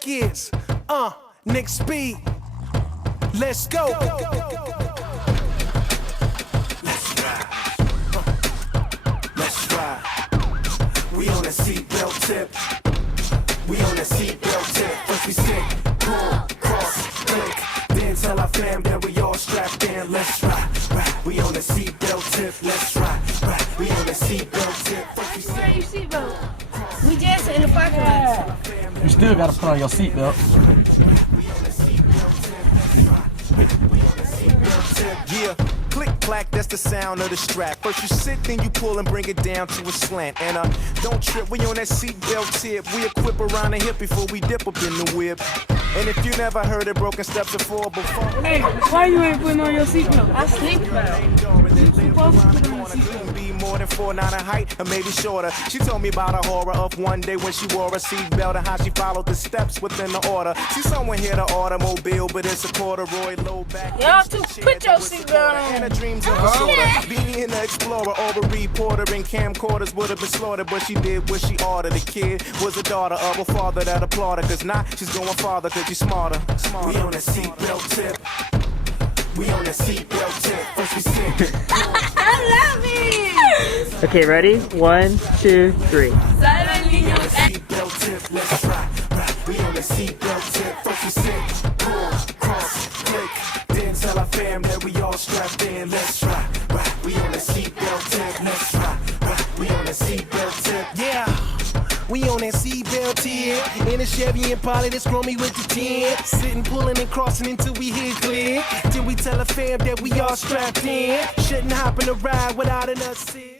gears. Next speed. Let's go. Let's ride. Let's ride. We on a seatbelt tip. We on a seatbelt tip. First we sit, pull, cross, click. Then tell our fam that we all strapped in. Let's ride, ride. We on a seatbelt tip. Let's ride, ride. We on a seatbelt tip. First we sit. Where are your seatbelt? We just in the parking lot. You still gotta put on your seatbelt. Yeah, click clack, that's the sound of the strap. First you sit, then you pull and bring it down to a slant. And don't trip, we on that seatbelt tip. We equip around the hip before we dip up in the whip. And if you never heard it, broken steps are for before. Hey, why you ain't putting on your seatbelt? I sleep now. You supposed to put on your seatbelt. Be more than 4'9" in height, or maybe shorter. She told me about a horror of one day when she wore a seatbelt and how she followed the steps within the order. See someone hit an automobile, but it's a corduroy low back. Y'all two, put your seatbelt on. And her dreams of a sorta. Being an explorer or a reporter in camcorders would have been slaughtered, but she did what she ordered. The kid was a daughter of a father that applauded, cause now she's going farther, cause she's smarter. We on a seatbelt tip. We on a seatbelt tip. First we sit. I love it. Okay, ready? 1, 2, 3. Seatbelt tip, let's ride, ride. We on the seatbelt tip. First we sit, pull, cross, click. Then tell our fam that we all strapped in. Let's ride, ride. We on the seatbelt tip. Let's ride, ride. We on the seatbelt tip. Yeah. We on that seatbelt tip. In a Chevy Impala that's chromey with the 10. Sitting, pulling, and crossing until we hit clear. Then we tell a fam that we all strapped in. Shouldn't hop in a ride without an assist.